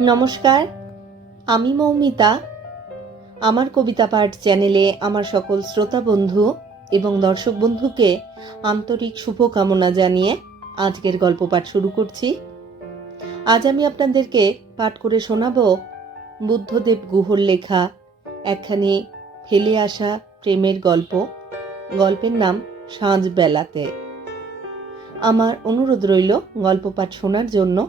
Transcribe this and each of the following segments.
নমস্কার, আমি মৌমিতা। আমার কবিতা পাঠ চ্যানেলে আমার সকল শ্রোতা বন্ধু এবং দর্শক বন্ধুকে আন্তরিক শুভকামনা জানিয়ে আজকের গল্প পাঠ শুরু করছি। আজ আমি আপনাদেরকে পাঠ করে শোনাব বুদ্ধদেব গুহর লেখা একখানি ফেলে আসা প্রেমের গল্প। গল্পের নাম সাঁঝ বেলাতে। আমার অনুরোধ রইল গল্প পাঠ শোনার জন্য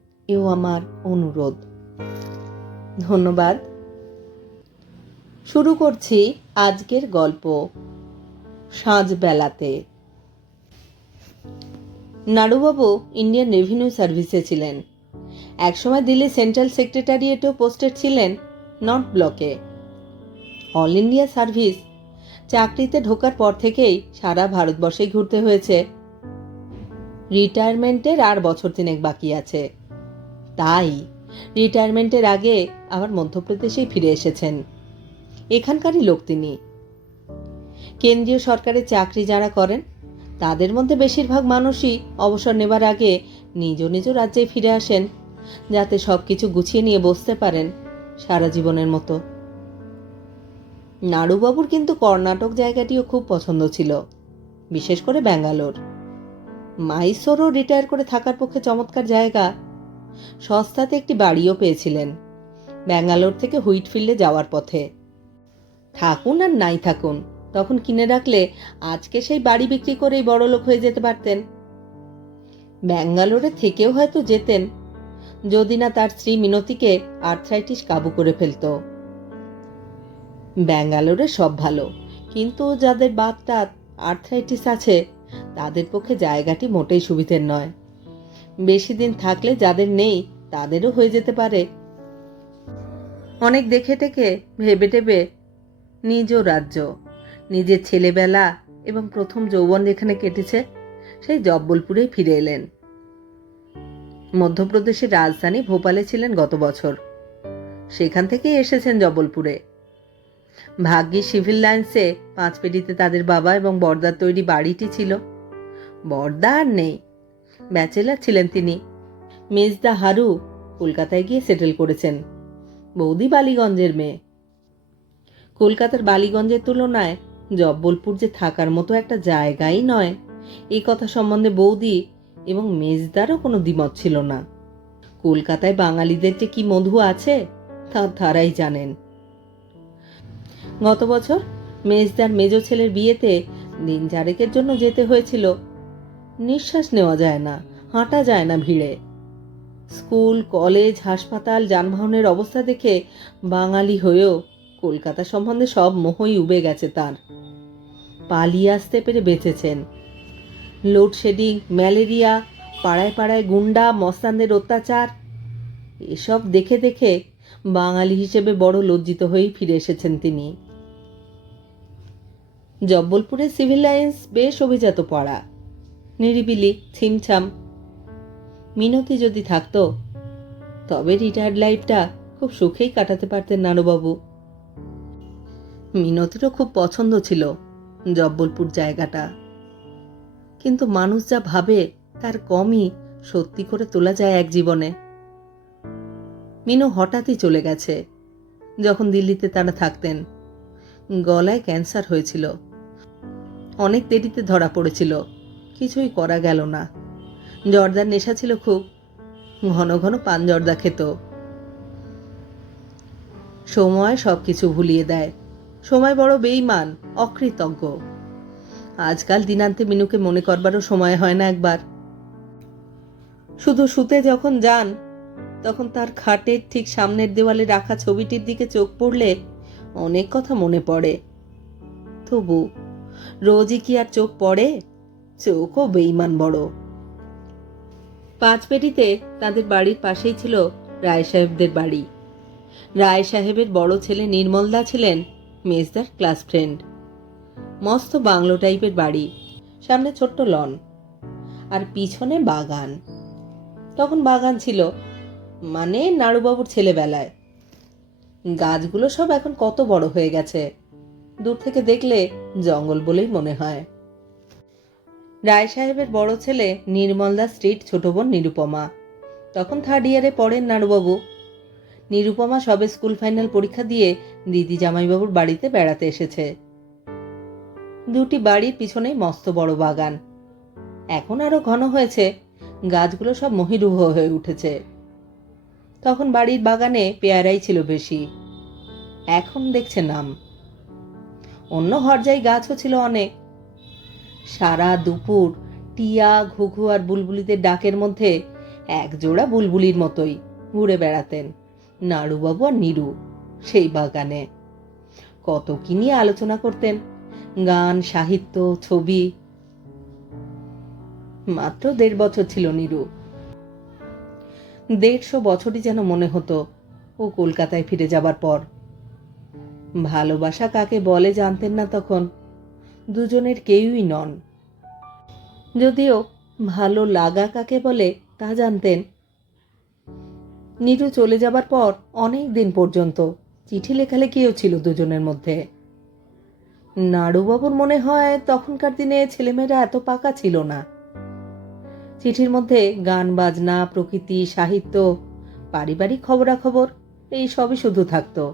এও আমার অনুরোধ। ধন্যবাদ। শুরু করছি আজকের গল্প সাঁঝ বেলাতে নাড়ুবাবু ইন্ডিয়ান রেভিনিউ সার্ভিসে ছিলেন। একসময় দিল্লি সেন্ট্রাল সেক্রেটারিয়েটও পোস্টেড ছিলেন নর্থ ব্লকে। অল ইন্ডিয়া সার্ভিস চাকরিতে ঢোকার পর থেকেই সারা ভারতবর্ষে ঘুরতে হয়েছে। রিটায়ারমেন্টের আর বছর তিনেক বাকি আছে। তাই রিটায়ারমেন্টের আগে আবার মধ্যপ্রদেশেই ফিরে এসেছেন। এখানকারই লোক তিনি। কেন্দ্রীয় সরকারের চাকরি যারা করেন, তাদের মধ্যে বেশিরভাগ মানুষই অবসর নেবার আগে নিজ নিজ রাজ্যে ফিরে আসেন, যাতে সব কিছু গুছিয়ে নিয়ে বসতে পারেন সারা জীবনের মতো। নাড়ুবাবুর কিন্তু কর্ণাটক জায়গাটিও খুব পছন্দ ছিল, বিশেষ করে ব্যাঙ্গালোর। মাইসোরও রিটায়ার করে থাকার পক্ষে চমৎকার জায়গা সস্তাতে একটি বাড়িও পেয়েছিলেন। ব্যাঙ্গালোর থেকে হুইটফিল্ডে যাওয়ার পথে। থাকুন আর নাই থাকুন, তখন কিনে রাখলে আজকে সেই বাড়ি বিক্রি করেই বড়লোক হয়ে যেতে পারতেন। ব্যাঙ্গালোরে থেকেও হয়তো যেতেন, যদি না তার স্ত্রী মিনতিকে আর্থ্রাইটিস কাবু করে ফেলত। ব্যাঙ্গালোরে সব ভালো, কিন্তু যাদের বাতটা আর্থ্রাইটিস আছে, তাদের পক্ষে জায়গাটি মোটেই সুবিধের নয়। বেশি দিন থাকলে যাদের নেই, তাদেরও হয়ে যেতে পারে। অনেক দেখে টেকে, ভেবে টেবে, নিজ রাজ্য, নিজের ছেলেবেলা এবং প্রথম যৌবন যেখানে কেটেছে, সেই জব্বলপুরেই ফিরে এলেন। মধ্যপ্রদেশের রাজধানী ভোপালে ছিলেন গত বছর। সেখান থেকেই এসেছেন জব্বলপুরে। ভাগ্যি সিভিল লাইন্সে পাঁচ পেটিতে তাদের বাবা এবং বর্দার তৈরি বাড়িটি ছিল। বর্দা আর নেই। ব্যাচেলার ছিলেন তিনি। মেজদা হারু কলকাতায় গিয়ে সেটেল করেছেন। বৌদি বালিগঞ্জের মেয়ে। কলকাতার বালিগঞ্জের তুলনায় জব্বলপুর যে থাকার মতো একটা জায়গাই নয় এই কথা সম্বন্ধে বৌদি এবং মেজদারও কোনো দ্বিমত ছিল না। কলকাতায় বাঙালিদের যে কি মধু আছে, তা তারাই জানেন। গত বছর মেজদার মেজ ছেলের বিয়েতে দিন চারেকের জন্য যেতে হয়েছিল। নিঃশ্বাস নেওয়া যায় না, হাঁটা যায় না ভিড়ে। স্কুল, কলেজ, হাসপাতাল, যানবাহনের অবস্থা দেখে বাঙালি হয়েও কলকাতা সম্বন্ধে সব মোহই উবে গেছে তার। পালিয়ে আসতে পেরে বেঁচেছেন। লোডশেডিং, ম্যালেরিয়া, পাড়ায় পাড়ায় গুন্ডা, মস্তানদের অত্যাচার, এসব দেখে দেখে বাঙালি হিসেবে বড় লজ্জিত হয়েই ফিরে এসেছেন তিনি। জব্বলপুরের সিভিল লাইন্স বেশ অভিজাত পড়া। নিরিবিলি ছিমছাম। মিনতি যদি থাকতো, তবে রিটায়ার্ড লাইফটা খুব সুখেই কাটাতে পারতেন নানুবাবু। মিনতিরও খুব পছন্দ ছিল জব্বলপুর জায়গাটা। কিন্তু মানুষ যা ভাবে, তার কমই সত্যি করে তোলা যায় এক জীবনে। মিনু হঠাৎই চলে গেছে, যখন দিল্লিতে তারা থাকতেন। গলায় ক্যান্সার হয়েছিল। অনেক দেরিতে ধরা পড়েছিল। কিছুই করা গেল না। জর্দার নেশা ছিল খুব। ঘন ঘন পান জর্দা খেত। সময় সব কিছু ভুলিয়ে দেয়। সময় বড় বেইমান অকৃতজ্ঞ। আজকাল দিনান্তে মিনুকে মনে করবারও সময় হয় না একবার। শুধু শুতে যখন যান, তখন তার খাটের ঠিক সামনের দেওয়ালে রাখা ছবিটির দিকে চোখ পড়লে অনেক কথা মনে পড়ে। তবু, রোজই কি আর চোখ পড়ে? চোখও বেইমান বড়। পাঁচ পেটিতে তাদের বাড়ির পাশেই ছিল রায় সাহেবদের বাড়ি। রায় সাহেবের বড় ছেলে নির্মলদা ছিলেন মেজদার ক্লাস ফ্রেন্ড। মস্ত বাংলো টাইপের বাড়ি, সামনে ছোট্ট লন, আর পিছনে বাগান। তখন বাগান ছিল মানে নাড়ুবাবুর ছেলেবেলায়। গাছগুলো সব এখন কত বড় হয়ে গেছে, দূর থেকে দেখলে জঙ্গল বলেই মনে হয়। রায় সাহেবের বড় ছেলে নির্মলদা স্ট্রিট ছোট বোন নিরুপমা। তখন থার্ড ইয়ারে পড়েন নাড়ুবাবু নিরুপমা সবে স্কুল ফাইনাল পরীক্ষা দিয়ে দিদি জামাইবাবুর বাড়িতে বেড়াতে এসেছে। দুটি বাড়ির পিছনেই মস্ত বড় বাগান। এখন আরও ঘন হয়েছে, গাছগুলো সব মহিরুহ হয়ে উঠেছে। তখন বাড়ির বাগানে পেয়ারাই ছিল বেশি। এখন দেখছে নাম অন্য হরজাই গাছও ছিল অনেক। সারা দুপুর টিয়া, ঘুঘু আর বুলবুলিদের ডাকের মধ্যে এক জোড়া বুলবুলির মতোই ঘুরে বেড়াতেন নাড়ুবাবু আর নিরু সেই বাগানে। কত কি নিয়ে আলোচনা করতেন, গান, সাহিত্য, ছবি। মাত্র দেড় বছর ছিল নিরু। দেড়শো বছরই যেন মনে হতো ও কলকাতায় ফিরে যাবার পর। ভালোবাসা কাকে বলে জানতেন না তখন। দুজনের কেউই নন। যদিও ভালো লাগা কাকে বলে তা জানতেন। নিরু চলে যাবার পর অনেক দিন পর্যন্ত চিঠি লেখালেখিও ছিল দুজনের মধ্যে। নাড়ুবাবুর মনে হয় তখনকার দিনে ছেলেমেয়েরা এত পাকা ছিল না। চিঠির মধ্যে গান, বাজনা, প্রকৃতি, সাহিত্য, পারিবারিক খবরাখবর, এই সবই শুধু থাকতো।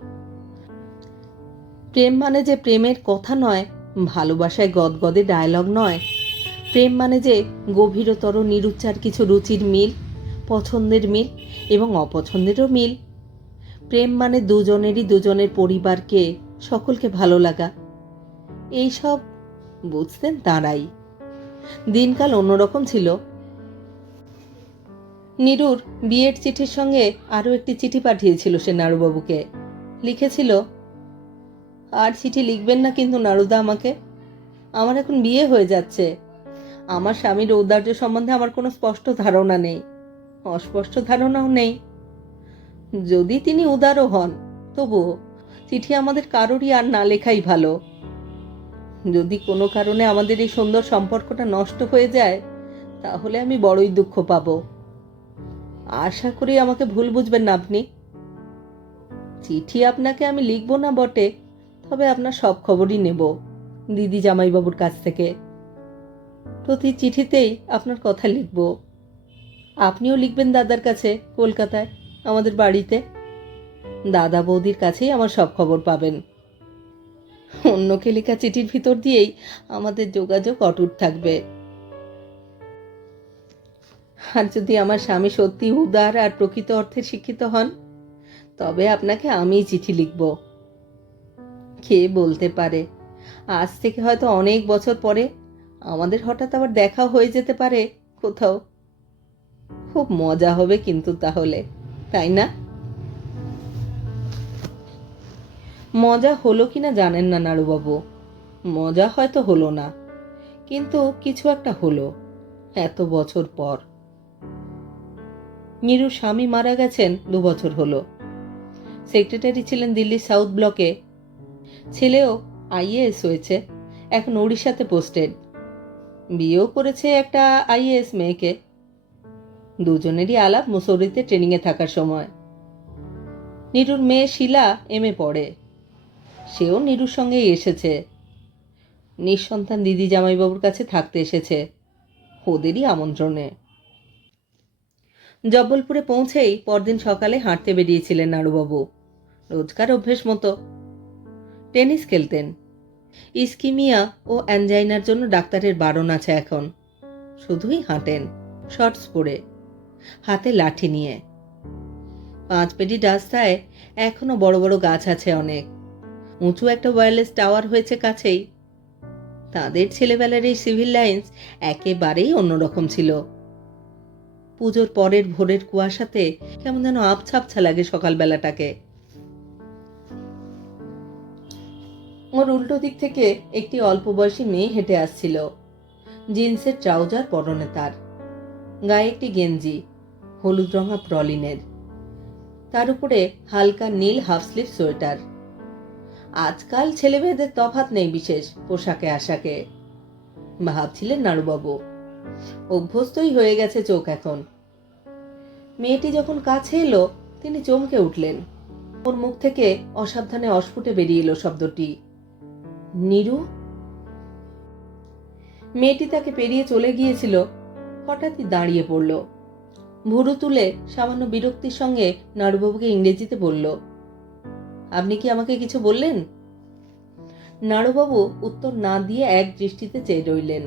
প্রেম মানে যে প্রেমের কথা নয় ভালোবাসায় গদগদে ডায়লগ নয়। প্রেম মানে যে গভীরতর, নিরুচ্চার কিছু রুচির মিল, পছন্দের মিল এবং অপছন্দেরও মিল। প্রেম মানে দুজনেরই দুজনের পরিবারকে, সকলকে ভালো লাগা। এইসব বুঝতেন তাঁরাই। দিনকাল অন্যরকম ছিল। নিরুর বিয়ের চিঠির সঙ্গে আরও একটি চিঠি পাঠিয়েছিল সে নারুবাবুকে লিখেছিল আর চিঠি লিখবেন না কিন্তু নাড়ুদা আমাকে। আমার এখন বিয়ে হয়ে যাচ্ছে। আমার স্বামীর ঔদার্য সম্বন্ধে আমার কোনো স্পষ্ট ধারণা নেই। অস্পষ্ট ধারণাও নেই। যদি তিনি উদারও হন তবুও চিঠি আমাদের কারোরই আর না লেখাই ভালো। যদি কোনো কারণে আমাদের এই সুন্দর সম্পর্কটা নষ্ট হয়ে যায়, তাহলে আমি বড়ই দুঃখ পাব। আশা করি আমাকে ভুল বুঝবেন না আপনি। চিঠি আপনাকে আমি লিখব না বটে। তবে আপনার সব খবরই নেব, দিদি জামাইবাবুর কাছ থেকে। প্রতি চিঠিতেই আপনার কথা লিখব। আপনিও লিখবেন দাদার কাছে কলকাতায়, আমাদের বাড়িতে। দাদা বৌদির কাছেই আমার সব খবর পাবেন। অন্যকে লেখা চিঠির ভিতর দিয়েই আমাদের যোগাযোগ অটুট থাকবে। আর যদি আমার স্বামী সত্যি উদার আর প্রকৃত অর্থে শিক্ষিত হন, তবে আপনাকে আমিই চিঠি লিখব। কে বলতে পারে। আজ থেকে হয়তো অনেক বছর পরে আমাদের হঠাৎ আবার দেখা হয়ে যেতে পারে কোথাও। খুব মজা হবে কিন্তু তাহলে, তাই না? মজা হলো কিনা জানেন না নাড়ুবাবু। মজা হয়তো হলো না, কিন্তু কিছু একটা হলো এত বছর পর। নিরুর স্বামী মারা গেছেন দু বছর হলো। সেক্রেটারি ছিলেন দিল্লির সাউথ ব্লকে ছেলেও আইএএস হয়েছে, এখন উড়িষ্যাতে পোস্টেড বিয়েও করেছে একটা আইএএস মেয়েকে। দুজনেরই আলাপ মুসৌরিতে ট্রেনিংয়ে থাকার সময়। নিরুর মেয়ে শিলা এম এ পড়ে। সেও নিরুর সঙ্গেই এসেছে। নিঃসন্তান দিদি জামাইবাবুর কাছে থাকতে এসেছে, ওদেরই আমন্ত্রণে। জব্বলপুরে পৌঁছেই পরদিন সকালে হাঁটতে বেরিয়েছিলেন নাড়ুবাবু। রোজকার অভ্যেস মতো টেনিস খেলতেন। ইস্কিমিয়া ও অ্যানজাইনার জন্য ডাক্তারের বারণ আছে এখন। শুধুই হাঁটেন, শর্টস পরে, হাতে লাঠি নিয়ে। পাঁচ পেটি রাস্তায় এখনও বড় বড় গাছ আছে অনেক। উঁচু একটা ওয়্যারলেস টাওয়ার হয়েছে কাছেই। তাদের ছেলেবেলার এই সিভিল লাইন্স একেবারেই অন্যরকম ছিল। পুজোর পরের ভোরের কুয়াশাতে কেমন যেন আবছাবছা লাগে সকালবেলাটাকে। ওর উল্টো দিক থেকে একটি অল্প বয়সী মেয়ে হেঁটে আসছিল। জিন্সের ট্রাউজার পরনে তার। গায়ে একটি গেঞ্জি, হলুদ রঙা প্রলিনের। তার উপরে হালকা নীল হাফ স্লিভ সোয়েটার। আজকাল ছেলে মেয়েদের তফাৎ নেই বিশেষ পোশাকে আশাকে। ভাবছিলেন নাড়ুবাবু। অভ্যস্তই হয়ে গেছে চোখ এখন। মেয়েটি যখন কাছে এলো, তিনি চমকে উঠলেন। ওর মুখ থেকে অসাবধানে অস্ফুটে বেরিয়ে এলো শব্দটি। নিরু? মেয়েটি তাকে পেরিয়ে চলে গিয়েছিল, হঠাৎই দাঁড়িয়ে পড়ল। ভুরু তুলে সামান্য বিরক্তির সঙ্গে নাড়ুবাবুকে ইংরেজিতে বলল, আপনি কি আমাকে কিছু বললেন? নাড়ুবাবু উত্তর না দিয়ে এক দৃষ্টিতে চেয়ে রইলেন।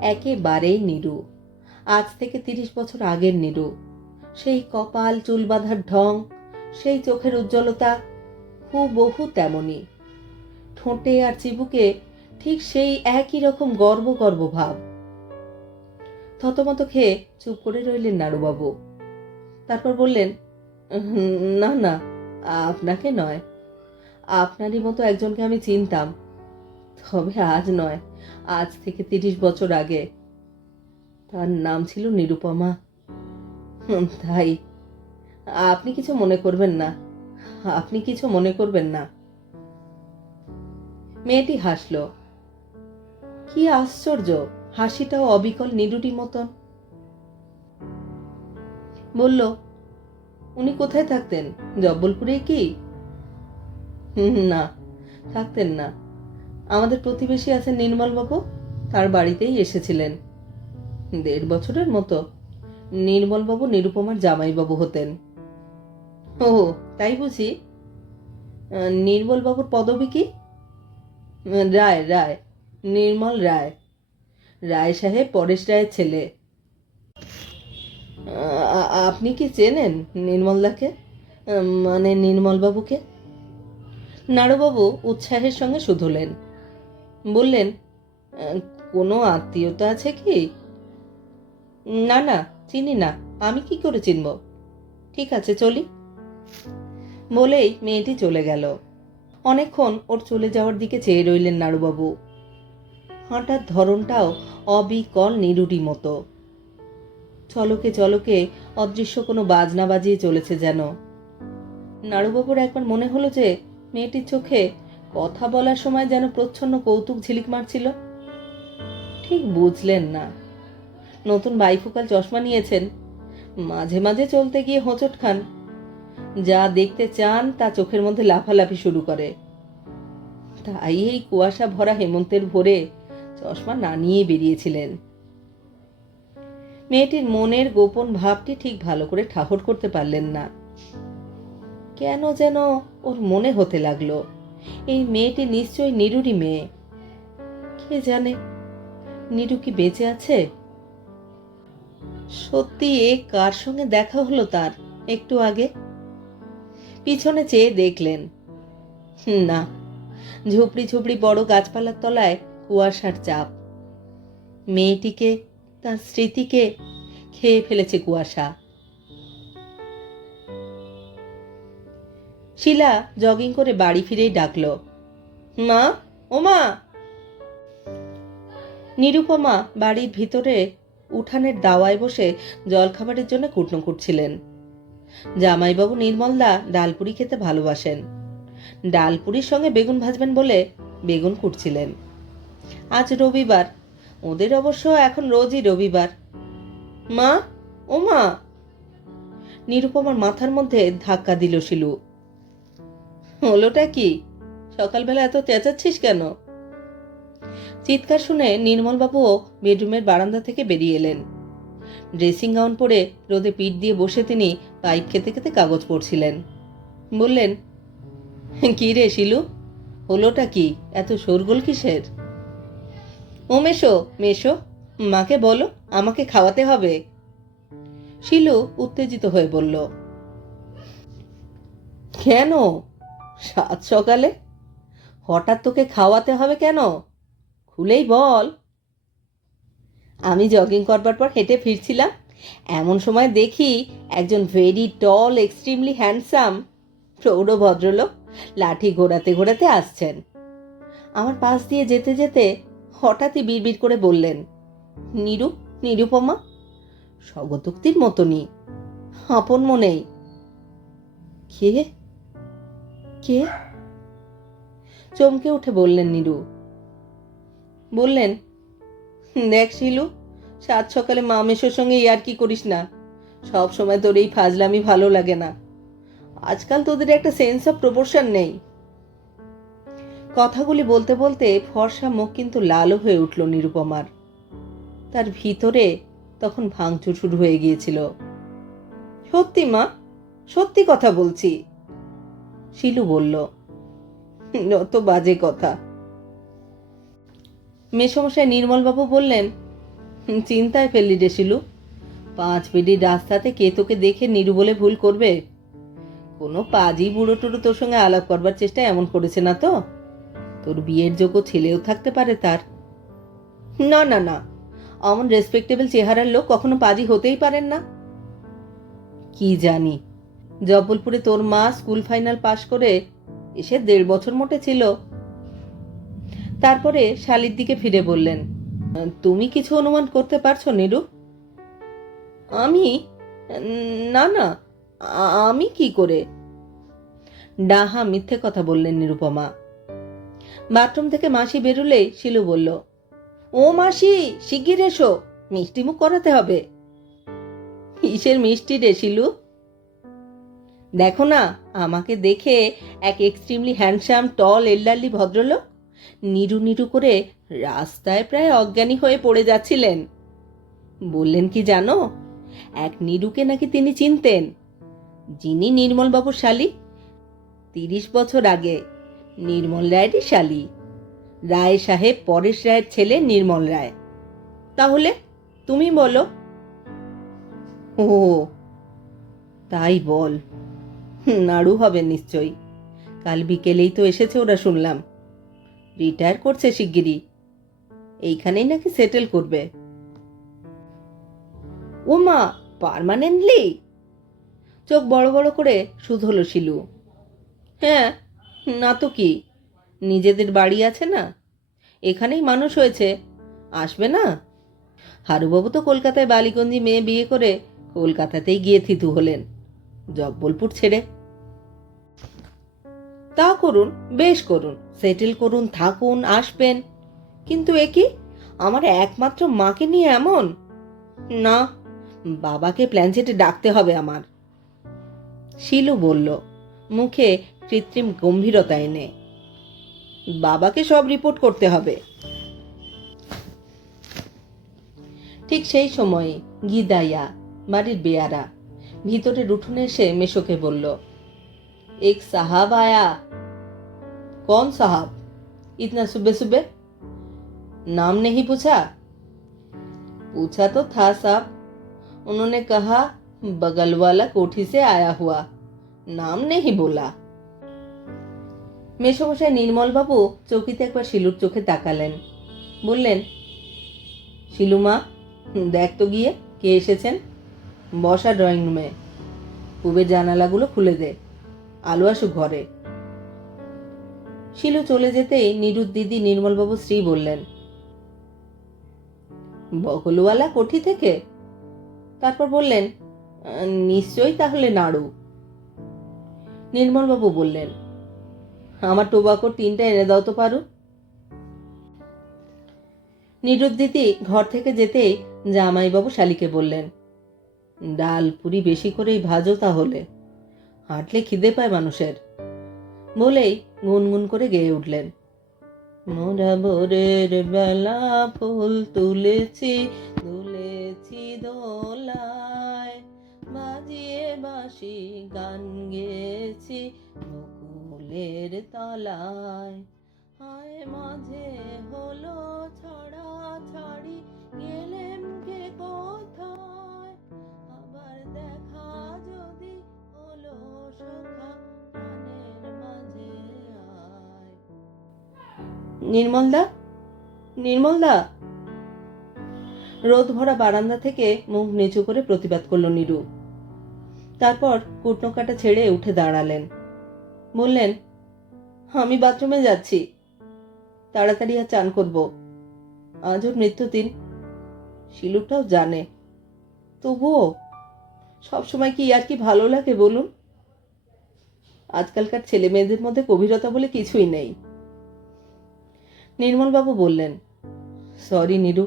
একেবারেই নিরু। আজ থেকে তিরিশ বছর আগের নিরু। সেই কপাল চুল বাঁধার ঢং, সেই চোখের উজ্জ্বলতা, হুবহু তেমনি ঠোঁটে আর চিবুকে ঠিক সেই একই রকম গর্ব গর্ব ভাব। থতমত খেয়ে চুপ করে রইলেন নাড়ুবাবু। তারপর বললেন না না, আপনাকে নয়। আপনারই মতো একজনকে আমি চিনতাম। তবে আজ নয়, আজ থেকে তিরিশ বছর আগে। তার নাম ছিল নিরুপমা। তাই। আপনি কিছু মনে করবেন না। আপনি কিছু মনে করবেন না। মেয়েটি হাসল। কি আশ্চর্য হাসিটাও অবিকল নিরুটি মতন। বলল উনি কোথায় থাকতেন? জব্বলপুরে কি? "হুম, না থাকতেন না। আমাদের প্রতিবেশী আছেন নির্মলবাবু তার বাড়িতেই এসেছিলেন। দেড় বছরের মতো। নির্মলবাবু নিরুপমার জামাইবাবু হতেন। ও তাই বুঝি। নির্মলবাবুর পদবী কি? রায় রায়, নির্মল রায় রায় সাহেব পরেশ রায়ের ছেলে। আপনি কি চেনেন নির্মলদাকে মানে নির্মলবাবুকে? নাড়ুবাবু উৎসাহের সঙ্গে শুধলেন। বললেন কোনো আত্মীয়তা আছে কি? না না, চিনি না। আমি কি করে চিনব? ঠিক আছে, চলি। বলেই মেয়েটি চলে গেল। অনেকক্ষণ ওর চলে যাওয়ার দিকে চেয়ে রইলেন নাড়ুবাবু। হাঁটার ধরনটাও অবিকল নিরুটি মতো। চলকে চলকে অদৃশ্য কোনো বাজনা বাজিয়ে চলেছে যেন। নাড়ুবাবুর একবার মনে হলো যে মেয়েটির চোখে কথা বলার সময় যেন প্রচ্ছন্ন কৌতুক ঝিলিক মারছিল। ঠিক বুঝলেন না। নতুন বাইফোকাল চশমা নিয়েছেন। মাঝে মাঝে চলতে গিয়ে হোঁচট খান। যা দেখতে চান তা চোখের মধ্যে লাফালাফি শুরু করে। তাই এই কুয়াশা ভরা হেমন্তের ভোরে চশমা না নিয়ে বেরিয়েছিলেন। মেয়েটির মনের গোপন ভাবটি ঠিক ভালো করে ঠাহর করতে পারলেন না। কেন যেন ওর মনে হতে লাগল, এই মেয়েটি নিশ্চয়ই নিরুরি মেয়ে। কে জানে, নিরু কি বেঁচে আছে? সত্যি এ কার সঙ্গে দেখা হলো তার, একটু আগে? পিছনে চেয়ে দেখলেন। না, ঝুপড়ি ঝুপড়ি বড় গাছপালার তলায় কুয়াশার চাপ। মেয়েটিকে, তার স্মৃতিকে খেয়ে ফেলেছে কুয়াশা। শিলা জগিং করে বাড়ি ফিরেই ডাকল, মা, ও মা! নিরুপমা বাড়ির ভিতরে উঠানের দাওয়ায় বসে জলখাবারের জন্য কুটনো কুটছিলেন জামাইবাবু নির্মলদা ডালপুরি খেতে ভালোবাসেন। ডালপুরির সঙ্গে বেগুন ভাজবেন বলে বেগুন কুটছিলেন। আজ রবিবার, ওদের অবশ্য এখন রোজই রবিবার। মা, ও মা! নিরুপমার মাথার মধ্যে ধাক্কা দিল শিলু। হলোটা কি? সকালবেলা এত চেঁচাচ্ছিস কেন? চিৎকার শুনে নির্মলবাবুও বেডরুমের বারান্দা থেকে বেরিয়ে এলেন। ড্রেসিং গাউন পরে রোদে পিঠ দিয়ে বসে তিনি পাইপ খেতে খেতে কাগজ পড়ছিলেন। বললেন, কি রে শিলু? হলোটা কি? এত শোরগোল কিসের? ও মেশো মেশো, মাকে বলো, আমাকে খাওয়াতে হবে। শিলু উত্তেজিত হয়ে বলল, কেন? সাত সকালে? হঠাৎ তোকে খাওয়াতে হবে কেন? খুলেই বল। আমি জগিং করবার পর হেঁটে ফিরছিলাম এমন সময় দেখি একজন ভেরি টল এক্সট্রিমলি হ্যান্ডসাম প্রৌঢ় ভদ্রলোক লাঠি ঘোরাতে ঘোরাতে আসছেন। আমার পাশ দিয়ে যেতে যেতে হঠাৎই বিড়বিড় করে বললেন, নিরু, নিরুপমা, স্বগতোক্তির মতনই, আপন মনেই। কে? কে? চমকে উঠে বললেন নিরু। বললেন, দেখ শিলু সাত সকালে মা মেশোর সঙ্গে ইয়ার কি করিস না? সব সময় তোর এই ফাজলামি ভালো লাগে না। আজকাল তোদের একটা সেন্স অফ প্রপোর্শন নেই। কথাগুলি বলতে বলতে ফর্সা মুখ কিন্তু লালও হয়ে উঠল নিরুপমার। তার ভিতরে তখন ভাঙচুর শুরু হয়ে গিয়েছিল। সত্যি মা সত্যি কথা বলছি। শিলু বলল অত বাজে কথা। মেসমশাই নির্মলবাবু বললেন "হুম, চিন্তায় ফেললি রে শিলু। পাঁচ বেডির রাস্তাতে কে তোকে দেখে নিরু বলে ভুল করবে? কোনো পাজি বুড়ো টুড়ো তোর সঙ্গে আলাপ করবার চেষ্টা এমন করেছে না তো? তোর বিয়ের যোগ্য ছেলেও থাকতে পারে তার। না না না। অমন রেসপেক্টেবল চেহারার লোক কখনো পাজি হতেই পারেন না। কি জানি। জব্বলপুরে তোর মা স্কুল ফাইনাল পাশ করে এসে দেড় বছর মোটে ছিল। তারপরে শালির দিকে ফিরে বললেন তুমি কিছু অনুমান করতে পারছ নিরু আমি? না না, আমি কি করে? ডাহা মিথ্যে কথা বললেন নিরুপমা। বাথরুম থেকে মাসি বেরুলেই শিলু বলল, ও মাসি, শিগগির এসো, মিষ্টি মুখ করাতে হবে। কিসের মিষ্টি রে শিলু? দেখো না, আমাকে দেখে এক এক্সট্রিমলি হ্যান্ডসাম টল এল্ডারলি ভদ্রলোক নিরু নিরু করে রাস্তায় প্রায় অজ্ঞানী হয়ে পড়ে যাচ্ছিলেন। বললেন কি জানো, এক নিরুকে নাকি তিনি চিনতেন। যিনি নির্মলবাবুর শালী, তিরিশ বছর আগে নির্মল রায়েরই শালী। রায় সাহেব পরেশ রায়ের ছেলে নির্মল রায়। তাহলে তুমি বলো। ও, তাই বল। নাড়ু হবে নিশ্চয়ই। কাল বিকেলেই তো এসেছে ওরা শুনলাম। রিটায়ার করছে শিগগিরই। এইখানেই নাকি সেটেল করবে। ও মা পার্মানেন্টলি চোখ বড় বড় করে শুধ হলো শিলু। হ্যাঁ না তো কি? নিজেদের বাড়ি আছে না? এখানেই মানুষ হয়েছে। আসবে না? হারুবাবু তো কলকাতায় বালিগঞ্জি মেয়ে বিয়ে করে কলকাতাতেই গিয়ে থিতু হলেন। জব্বলপুর ছেড়ে। তা করুন, বেশ করুন সেটেল করুন, থাকুন, আসবেন। কিন্তু এ কি? আমার একমাত্র মাকে নিয়ে এমন? না, বাবাকে প্ল্যানচেটে ডাকতে হবে আমার। শিলু বলল, মুখে কৃত্রিম গম্ভীরতা এনে, বাবাকে সব রিপোর্ট করতে হবে। ঠিক সেই সময়ে গিদাইয়া, বাড়ির বেয়ারা ভিতরে উঠোনে এসে মেশোকে বলল এক সাহাব আয়া कौन साहब इतना सुबह सुबह नाम नहीं पूछा पूछा तो था साहब उन्होंने कहा बगल वाला कोठी से आया हुआ नाम नहीं बोला মেসমশাই নির্মলবাবু চৌকিতে একবার শিলুর চোখে তাকালেন বললেন শিলুমা দেখ তো গিয়ে কে এসেছেন বসা ড্রয়িং রুমে পুবের জানালাগুলো খুলে দে আলো আসুক ঘরে। শিলু চলে যেতেই নিরুদ দিদি নির্মলবাবু শ্রী বললেন, বগলওয়ালা কোঠি থেকে? তারপর বললেন, নিশ্চয়ই তাহলে নাড়ু। নির্মলবাবু বললেন, আমার টোবাকো তিনটা এনে দাও তো পারু। নিরুদ দিদি ঘর থেকে যেতেই জামাইবাবু শালিকে বললেন, ডাল পুরি বেশি করেই ভাজো তাহলে। হাঁটলে খিদে পায় মানুষের। বলেই গুনগুন করে গেয়ে উঠলেন। মোরা ভোরের বেলা ফুল তুলেছি তুলেছি দোলায়। বাজিয়ে বাসি গান গেয়েছি বকুলের তলায়। হায় মাঝে হলো ছড়া ছাড়ি গেলেম কে কোথায়? আবার দেখা যদি নির্মলদা? নির্মলদা? রোদ ভরা বারান্দা থেকে মুখ নিচু করে প্রতিবাদ করল নিরু। তারপর কুটনো কাটা ছেড়ে উঠে দাঁড়ালেন। বললেন, আমি বাথরুমে যাচ্ছি। তাড়াতাড়ি আর চান করব। আজ ওর মৃত্যুদিন শিলুটাও জানে। তবুও সবসময় কি আর কি ভালো লাগে বলুন? আজকালকার ছেলে মেয়েদের মধ্যে গভীরতা বলে কিছুই নেই। নির্মলবাবু বললেন সরি নিরু,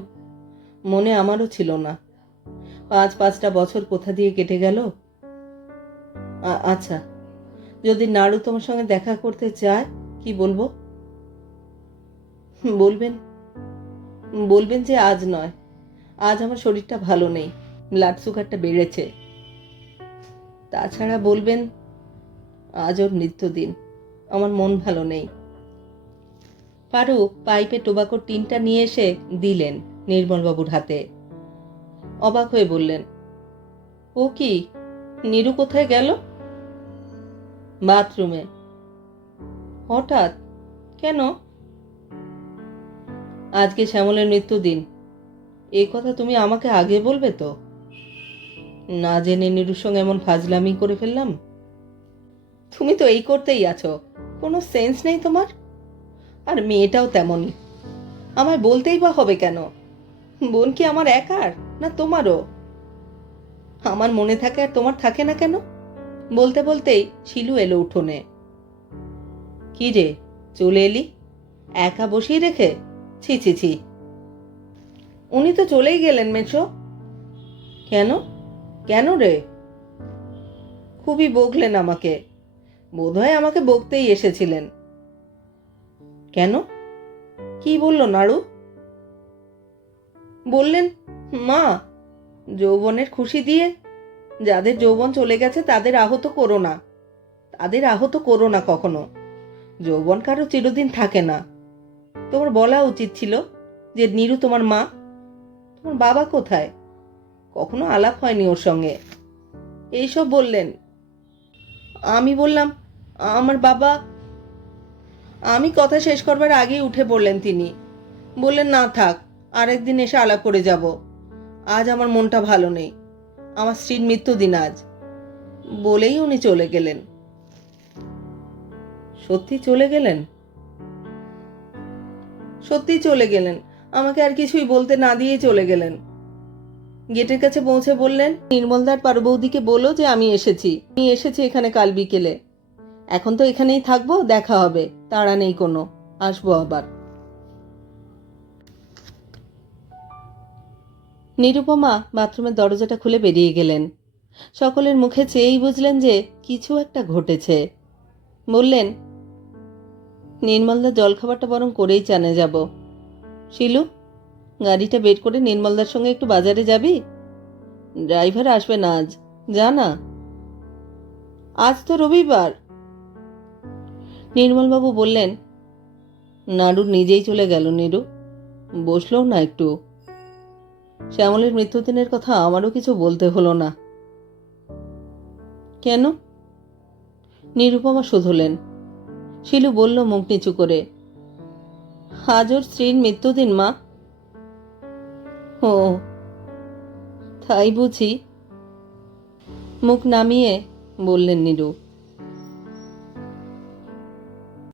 মনে আমারও ছিল না। পাঁচ পাঁচটা বছর কোথা দিয়ে কেটে গেল? আচ্ছা যদি নাড়ু তোমার সঙ্গে দেখা করতে চায়, কি বলব? বলবেন বলবেন যে আজ নয়। আজ আমার শরীরটা ভালো নেই ব্লাড সুগারটা বেড়েছে। তাছাড়া বলবেন আজ ওর মৃত্যুদিন। আমার মন ভালো নেই। পারু পাইপে টোবাকোর টিনটা নিয়ে এসে দিলেন নির্মলবাবুর হাতে। অবাক হয়ে বললেন, ও কি? নিরু কোথায় গেল? বাথরুমে। হঠাৎ? কেন? আজকে শ্যামলের মৃত্যুদিন। এই কথা তুমি আমাকে আগে বলবে তো? না জেনে নিরুর সঙ্গে এমন ফাজলামি করে ফেললাম? তুমি তো এই করতেই আছো। কোনো সেন্স নেই তোমার? আর মেয়েটাও তেমনই। আমায় বলতেই বা হবে কেন? বোন কি আমার একার, না তোমারও? আমার মনে থাকে আর তোমার থাকে না কেন? বলতে বলতেই শিলু এলো উঠোনে। কি রে চলে এলি? একা বসিয়ে রেখে? ছি ছি ছি। উনি তো চলেই গেলেন মেছো কেন? কেন রে? খুবই বকলেন আমাকে। বোধহয় আমাকে বকতেই এসেছিলেন। কেন? কি বলল নাড়ু? বললেন, মা, যৌবনের খুশি দিয়ে যাদের যৌবন চলে গেছে তাদের আহত করো না। তাদের আহত করো না কখনো। যৌবন কারও চিরদিন থাকে না। তোমার বলা উচিত ছিল যে, নিরু তোমার মা। তোমার বাবা কোথায়? কখনো আলাপ হয়নি ওর সঙ্গে। এইসব বললেন। আমি বললাম আমার বাবা, আমি কথা শেষ করবার আগেই উঠে পড়লেন তিনি। বললেন, না থাক আরেকদিন এসে আলাপ করে যাব। আজ আমার মনটা ভালো নেই। আমার স্ত্রীর মৃত্যুদিন আজ। বলেই উনি চলে গেলেন। সত্যি চলে গেলেন? সত্যি চলে গেলেন। আমাকে আর কিছুই বলতে না দিয়েই চলে গেলেন। গেটের কাছে পৌঁছে বললেন, নির্মলদার পারবৌদিকে বলো যে আমি এসেছি। আমি এসেছি এখানে কাল বিকেলে। এখন তো এখানেই থাকব, দেখা হবে। তাড়া নেই কোনো। আসব আবার। নিরুপমা বাথরুমের দরজাটা খুলে বেরিয়ে গেলেন। সকলের মুখে চেয়েই বুঝলেন যে কিছু একটা ঘটেছে। বললেন নির্মলদার জলখাবারটা বরং করেই চানে যাব। শিলু, গাড়িটা বের করে নির্মলদার সঙ্গে একটু বাজারে যাবি? ড্রাইভার আসবে না আজ। যা না। আজ তো রবিবার। নির্মলবাবু বললেন, নাড়ু নিজেই চলে গেল, নিরু। বসল না একটু। শ্যামলের মৃত্যুদিনের কথা আমারও কিছু বলতে হলো না। কেন? নিরুপমা শুধলেন। শিলু বলল মুখ নিচু করে, আজ ওর স্ত্রীর মৃত্যুদিন, মা। ও, তাই বুঝি? মুখ নামিয়ে বললেন নিরু